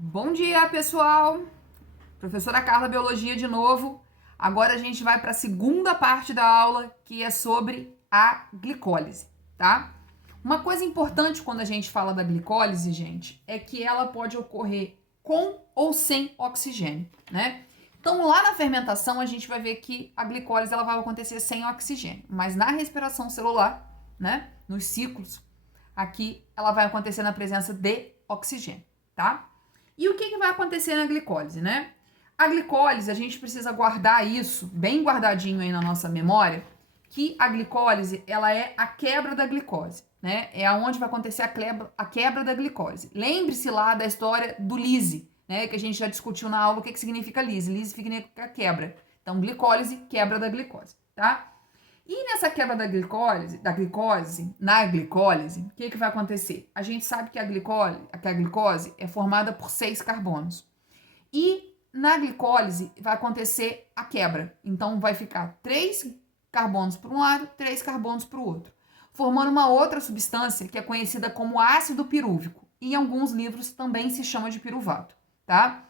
Bom dia, pessoal! Professora Carla Biologia de novo. Agora a gente vai para a segunda parte da aula, que é sobre a glicólise, tá? Uma coisa importante quando a gente fala da glicólise, gente, é que ela pode ocorrer com ou sem oxigênio, né? Então, lá na fermentação, a gente vai ver que a glicólise ela vai acontecer sem oxigênio, mas na respiração celular, né, nos ciclos, aqui ela vai acontecer na presença de oxigênio, tá? E o que vai acontecer na glicólise, né? A glicólise, a gente precisa guardar isso bem guardadinho aí na nossa memória, que a glicólise, ela é a quebra da glicose, né? É aonde vai acontecer a quebra da glicose. Lembre-se lá da história do lyse, né? Que a gente já discutiu na aula o que significa lyse. Lyse significa quebra. Então, glicólise, quebra da glicose, tá? E nessa quebra da glicólise, na glicólise, o que vai acontecer? A gente sabe que a glicose é formada por 6 carbonos. E na glicólise vai acontecer a quebra. Então vai ficar 3 carbonos para um lado, 3 carbonos para o outro, formando uma outra substância que é conhecida como ácido pirúvico. E em alguns livros também se chama de piruvato, tá?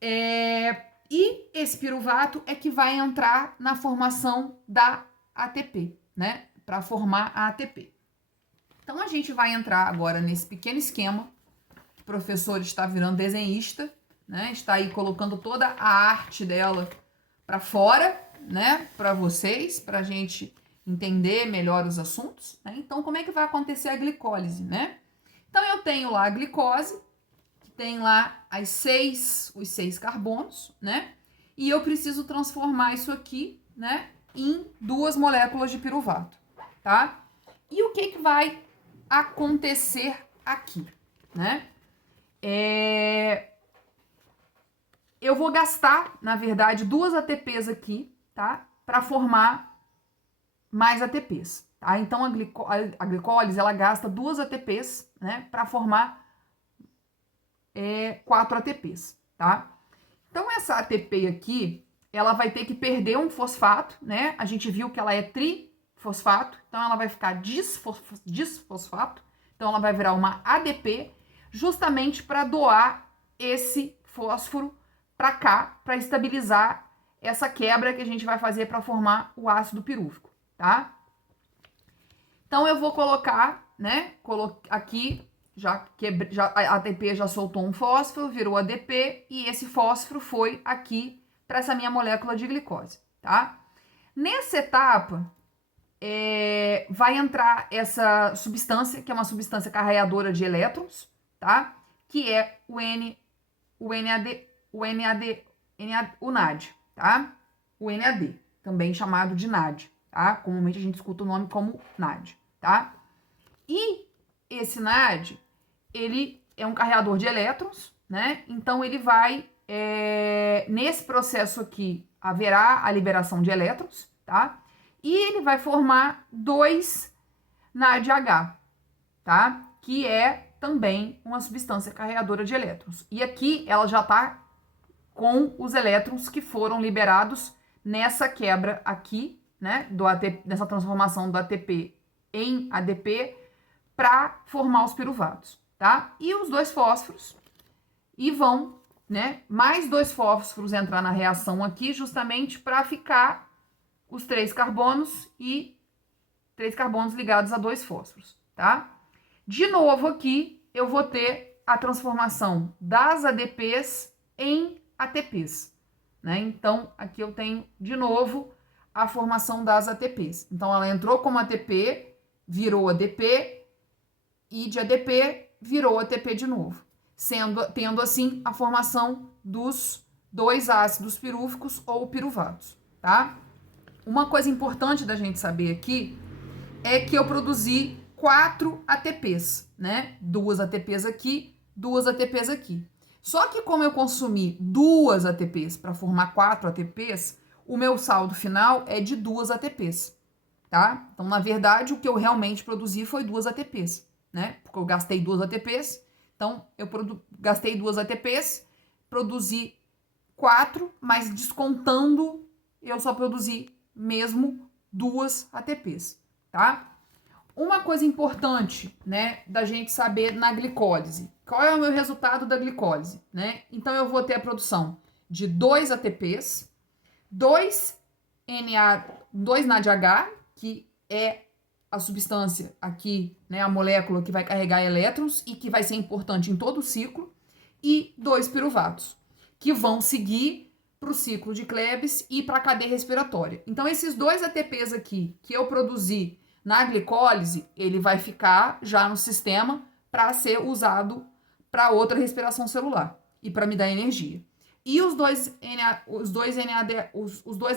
E esse piruvato é que vai entrar na formação da ATP, né? Para formar a ATP. Então a gente vai entrar agora nesse pequeno esquema. O professor está virando desenhista, né? Está aí colocando toda a arte dela para fora, né? Para vocês, para a gente entender melhor os assuntos. Né? Então, como é que vai acontecer a glicólise, né? Então, eu tenho lá a glicose, que tem lá os 6 carbonos, né? E eu preciso transformar isso aqui, né? Em 2 moléculas de piruvato, tá? E o que vai acontecer aqui, né? Eu vou gastar, na verdade, 2 ATPs aqui, tá? Para formar mais ATPs, tá? Então, a glicólise, ela gasta 2 ATPs, né? Para formar 4 ATPs, tá? Então, essa ATP aqui, ela vai ter que perder um fosfato, né? A gente viu que ela é trifosfato, então ela vai ficar disfosfato. Então, ela vai virar uma ADP, justamente para doar esse fósforo para cá, para estabilizar essa quebra que a gente vai fazer para formar o ácido pirúvico, tá? Então, eu vou colocar, né? Aqui já a ATP já soltou um fósforo, virou ADP, e esse fósforo foi aqui para essa minha molécula de glicose, tá? Nessa etapa, vai entrar essa substância, que é uma substância carreadora de elétrons, tá? Que é o NAD, tá? O NAD, também chamado de NAD, tá? Comumente a gente escuta o nome como NAD, tá? E esse NAD, ele é um carreador de elétrons, né? Então, ele vai, nesse processo aqui, haverá a liberação de elétrons, tá? E ele vai formar 2 NADH, tá? Que é também uma substância carreadora de elétrons. E aqui ela já está com os elétrons que foram liberados nessa quebra aqui, né? Nessa transformação do ATP em ADP, para formar os piruvatos, tá? E os 2 fósforos, e vão, né, mais 2 fósforos entrar na reação aqui, justamente para ficar os 3 carbonos e 3 carbonos ligados a 2 fósforos, tá? De novo aqui, eu vou ter a transformação das ADPs em ATPs, né? Então, aqui eu tenho, de novo, a formação das ATPs. Então, ela entrou como ATP, virou ADP, e de ADP virou ATP de novo, tendo assim a formação dos 2 ácidos pirúvicos ou piruvatos, tá? Uma coisa importante da gente saber aqui é que eu produzi 4 ATPs, né? 2 ATPs aqui, 2 ATPs aqui. Só que como eu consumi 2 ATPs para formar 4 ATPs, o meu saldo final é de 2 ATPs, tá? Então, na verdade, o que eu realmente produzi foi 2 ATPs, né? Porque eu gastei 2 ATPs, então eu gastei 2 ATPs, produzi 4, mas descontando, eu só produzi mesmo 2 ATPs, tá? Uma coisa importante, né, da gente saber na glicólise, qual é o meu resultado da glicólise, né? Então, eu vou ter a produção de 2 ATPs, 2 NADH, que é a substância aqui, né, a molécula que vai carregar elétrons e que vai ser importante em todo o ciclo, e 2 piruvatos, que vão seguir para o ciclo de Krebs e para a cadeia respiratória. Então, esses 2 ATPs aqui que eu produzi na glicólise, ele vai ficar já no sistema para ser usado para outra respiração celular e para me dar energia. E os dois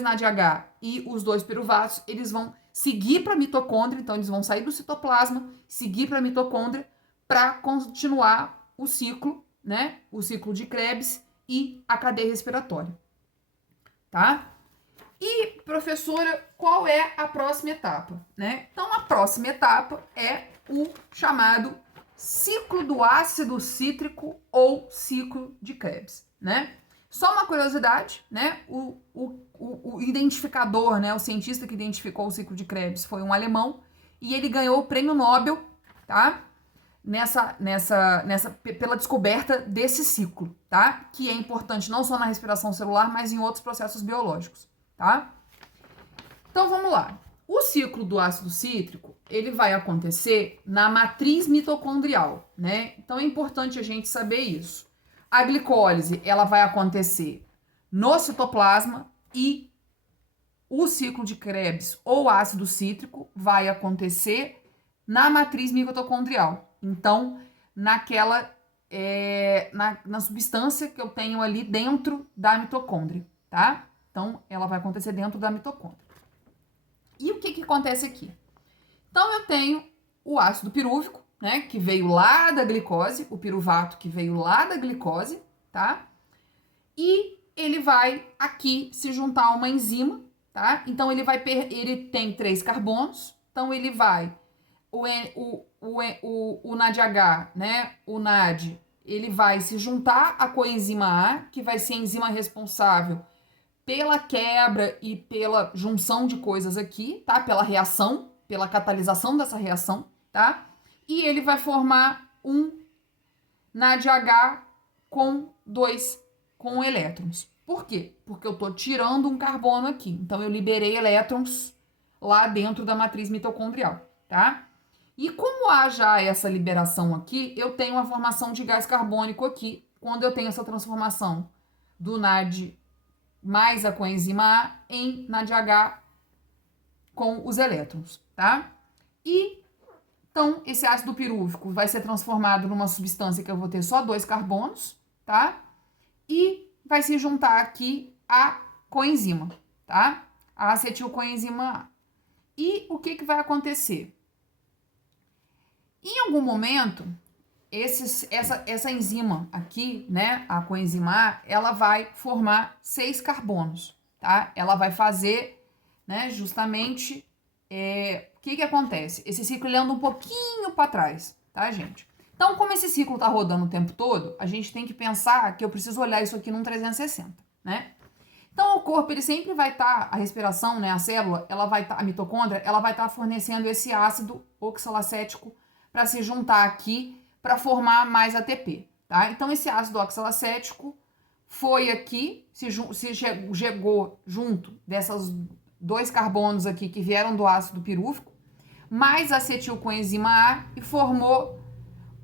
NADH e os 2 piruvatos, eles vão seguir para a mitocôndria, então eles vão sair do citoplasma, seguir para a mitocôndria para continuar o ciclo, né? O ciclo de Krebs e a cadeia respiratória, tá? E, professora, qual é a próxima etapa, né? Então, a próxima etapa é o chamado ciclo do ácido cítrico ou ciclo de Krebs, né? Só uma curiosidade, né? O identificador, né? O cientista que identificou o ciclo de Krebs foi um alemão e ele ganhou o prêmio Nobel, tá? Pela descoberta desse ciclo, tá? Que é importante não só na respiração celular, mas em outros processos biológicos, tá? Então, vamos lá. O ciclo do ácido cítrico, ele vai acontecer na matriz mitocondrial, né? Então, é importante a gente saber isso. A glicólise, ela vai acontecer no citoplasma e o ciclo de Krebs ou ácido cítrico vai acontecer na matriz mitocondrial. Então, naquela, na substância que eu tenho ali dentro da mitocôndria, tá? Então, ela vai acontecer dentro da mitocôndria. E o que acontece aqui? Então, eu tenho o ácido pirúvico, né, que veio lá da glicose, o piruvato que veio lá da glicose, tá? E ele vai aqui se juntar a uma enzima, tá? Então, ele tem 3 carbonos, então ele vai, o NADH, né, o NAD, ele vai se juntar à coenzima A, que vai ser a enzima responsável pela quebra e pela junção de coisas aqui, tá? Pela reação, pela catalisação dessa reação, tá? E ele vai formar um NADH com elétrons. Por quê? Porque eu tô tirando um carbono aqui. Então, eu liberei elétrons lá dentro da matriz mitocondrial, tá? E como há já essa liberação aqui, eu tenho a formação de gás carbônico aqui, quando eu tenho essa transformação do NAD mais a coenzima A em NADH com os elétrons, tá? E então, esse ácido pirúvico vai ser transformado numa substância que eu vou ter só 2 carbonos, tá? E vai se juntar aqui a coenzima, tá? A acetilcoenzima A. E o que vai acontecer? Em algum momento, essa enzima aqui, né, a coenzima A, ela vai formar 6 carbonos, tá? Ela vai fazer, né, justamente... o que acontece? Esse ciclo ele anda um pouquinho para trás, tá, gente? Então, como esse ciclo tá rodando o tempo todo, a gente tem que pensar que eu preciso olhar isso aqui num 360, né? Então, o corpo, ele sempre vai estar, a respiração, né, a célula, ela vai estar, a mitocôndria, ela vai estar fornecendo esse ácido oxalacético para se juntar aqui, para formar mais ATP, tá? Então, esse ácido oxalacético foi aqui, se chegou junto dessas 2 carbonos aqui que vieram do ácido pirúvico, mais acetilcoenzima A e formou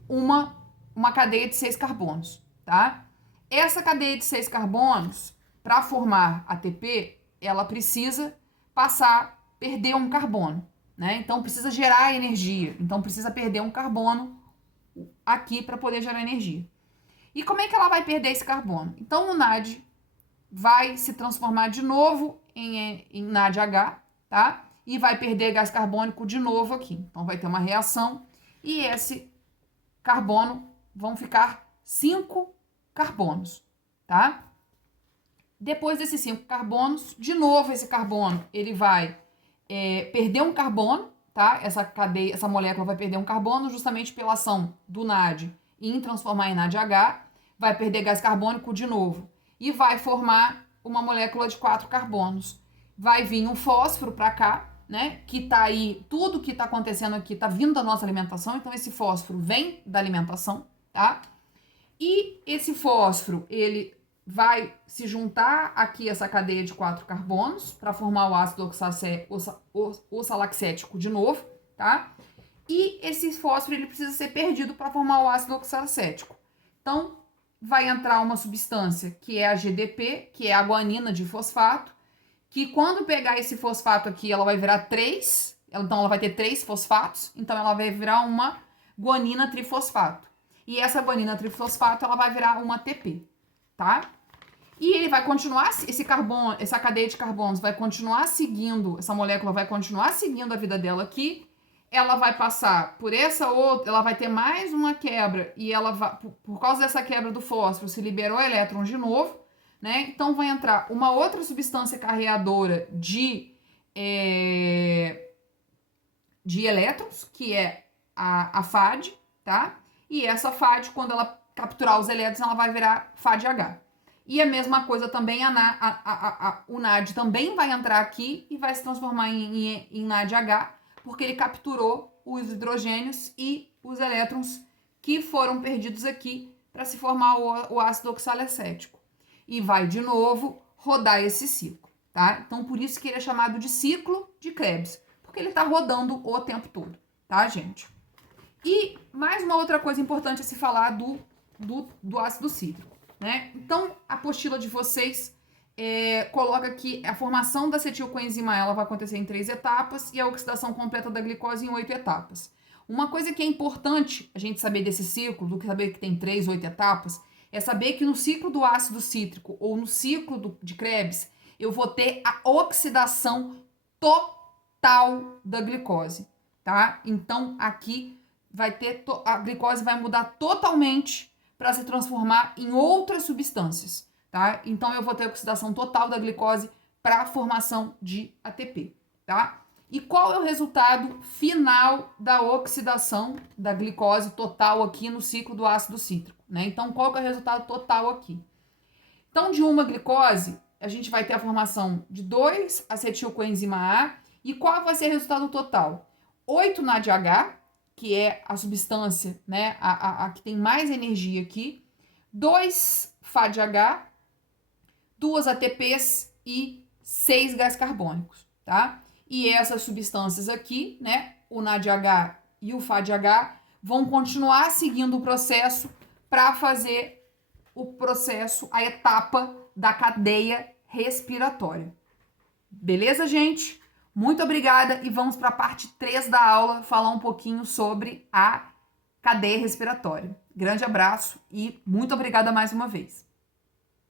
uma cadeia de 6 carbonos, tá? Essa cadeia de 6 carbonos, para formar ATP, ela precisa perder um carbono, né? Então, precisa gerar energia. Então, precisa perder um carbono aqui para poder gerar energia. E como é que ela vai perder esse carbono? Então, o NAD vai se transformar de novo em NADH, tá? E vai perder gás carbônico de novo aqui. Então, vai ter uma reação e esse carbono vão ficar 5 carbonos, tá? Depois desses 5 carbonos, de novo esse carbono, ele vai perder um carbono, tá? Essa molécula vai perder um carbono justamente pela ação do NAD em transformar em NADH, vai perder gás carbônico de novo e vai formar uma molécula de 4 carbonos. Vai vir um fósforo para cá, né? Que tá aí, tudo que tá acontecendo aqui tá vindo da nossa alimentação, então esse fósforo vem da alimentação, tá? E esse fósforo, ele vai se juntar aqui essa cadeia de 4 carbonos para formar o ácido oxalaxético de novo, tá? E esse fósforo ele precisa ser perdido para formar o ácido oxalacético. Então, vai entrar uma substância que é a GDP, que é a guanina de fosfato, que quando pegar esse fosfato aqui, ela vai virar 3, então ela vai ter 3 fosfatos, então ela vai virar uma guanina trifosfato. E essa guanina trifosfato, ela vai virar uma ATP, tá? E ele vai continuar, esse carbono, essa cadeia de carbonos vai continuar seguindo, essa molécula vai continuar seguindo a vida dela aqui, ela vai passar por essa outra, ela vai ter mais uma quebra, e ela vai, por causa dessa quebra do fósforo, se liberou elétrons de novo, né? Então vai entrar uma outra substância carreadora de elétrons, que é a FAD, tá? E essa FAD, quando ela capturar os elétrons, ela vai virar FADH. E a mesma coisa também, o NAD também vai entrar aqui e vai se transformar em NADH, porque ele capturou os hidrogênios e os elétrons que foram perdidos aqui para se formar o ácido oxalacético. E vai de novo rodar esse ciclo, tá? Então, por isso que ele é chamado de ciclo de Krebs, porque ele está rodando o tempo todo, tá, gente? E mais uma outra coisa importante a se falar do ácido cítrico, né? Então, a apostila de vocês coloca que a formação da acetilcoenzima ela vai acontecer em 3 etapas e a oxidação completa da glicose em 8 etapas. Uma coisa que é importante a gente saber desse ciclo, do que saber que tem 3, 8 etapas, é saber que no ciclo do ácido cítrico ou no ciclo de Krebs, eu vou ter a oxidação total da glicose, tá? Então, aqui vai ter a glicose vai mudar totalmente para se transformar em outras substâncias, tá? Então eu vou ter oxidação total da glicose para a formação de ATP, tá? E qual é o resultado final da oxidação da glicose total aqui no ciclo do ácido cítrico, né? Então qual que é o resultado total aqui? Então de uma glicose, a gente vai ter a formação de 2 acetilcoenzima A e qual vai ser o resultado total? 8 NADH, que é a substância, né, a que tem mais energia aqui, 2 FADH, 2 ATPs e 6 gás carbônicos, tá? E essas substâncias aqui, né, o NADH e o FADH, vão continuar seguindo o processo para fazer o processo, a etapa da cadeia respiratória. Beleza, gente? Muito obrigada e vamos para a parte 3 da aula falar um pouquinho sobre a cadeia respiratória. Grande abraço e muito obrigada mais uma vez.